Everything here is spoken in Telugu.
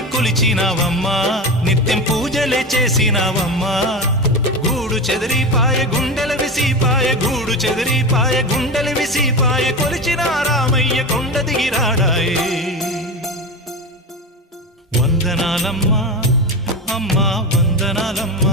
రాముని కొలిచినావమ్మా నిత్యం పూజలే చేసినావమ్మా గూడు చెదిరిపాయ గుండెల విసిపాయ గూడు చెదిరిపాయ గుండెల విసిపాయ కొలిచిన రామయ్య కొండ దిగిరాడాయే వందనాలమ్మా అమ్మా వందనాలమ్మా